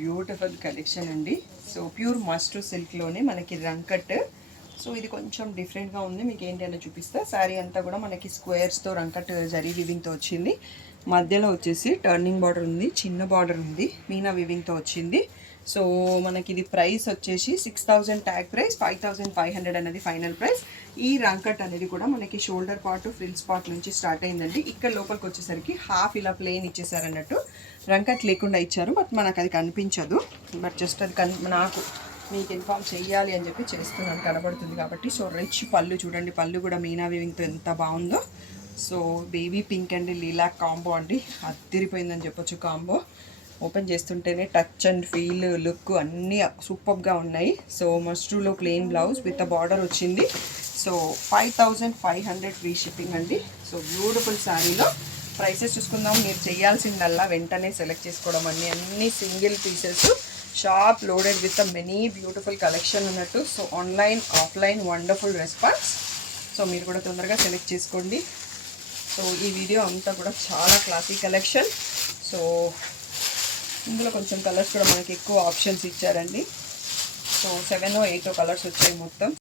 Beautiful collection అండి. So pure mustard సిల్క్లోనే మనకి రంకట్. So ఇది కొంచెం డిఫరెంట్గా ఉంది, మీకు ఏంటి అని చూపిస్తా. శారీ అంతా కూడా మనకి స్క్వేర్స్తో రంకట్ జరీ వివింగ్తో వచ్చింది. మధ్యలో వచ్చేసి టర్నింగ్ బార్డర్ ఉంది, చిన్న బార్డర్ ఉంది, మీనా వివింగ్తో వచ్చింది. సో మనకి ఇది ప్రైస్ వచ్చేసి 6000 ట్యాగ్ ప్రైస్, 5500 అనేది ఫైనల్ ప్రైస్. ఈ రంకట్ అనేది కూడా మనకి షోల్డర్ పార్ట్ ఫ్రిల్స్ పార్ట్ నుంచి స్టార్ట్ అయిందండి. ఇక్కడ లోపలికి వచ్చేసరికి హాఫ్ ఇలా ప్లెయిన్ ఇచ్చేసారు అన్నట్టు, రంకట్ లేకుండా ఇచ్చారు. బట్ మనకు అది కనిపించదు, బట్ జస్ట్ అది నాకు మీకు ఇన్ఫామ్ చేయాలి అని చెప్పి చేస్తున్నాను, కనబడుతుంది కాబట్టి. సో రిచ్ పళ్ళు చూడండి, పళ్ళు కూడా మీనా వీవింగ్తో ఎంత బాగుందో. So baby pink and lilac combo అండి, అదిరిపోయిందని చెప్పొచ్చు కాంబో. ఓపెన్ చేస్తుంటేనే టచ్ అండ్ ఫీల్ లుక్ అన్నీ సూపర్గా ఉన్నాయి. సో మస్ట్రూలో ప్లెయిన్ బ్లౌజ్ విత్ బార్డర్ వచ్చింది. సో 5500 ఫ్రీ షిప్పింగ్ అండి. సో బ్యూటిఫుల్ శారీలో ప్రైసెస్ చూసుకుందాం. మీరు చేయాల్సిందల్లా వెంటనే సెలెక్ట్ చేసుకోవడం అండి. అన్ని single pieces, shop loaded with many beautiful collection అన్నట్టు. So online offline wonderful response. So మీరు కూడా తొందరగా సెలెక్ట్ చేసుకోండి. సో ఈ వీడియో అంతా కూడా చాలా క్లాసిక్ కలెక్షన్. సో ఇందులో కొంచెం కలర్స్ కూడా మనకి ఎక్కువ ఆప్షన్స్ ఇచ్చారండి. సో 7 or 8 కలర్స్ వచ్చాయి మొత్తం.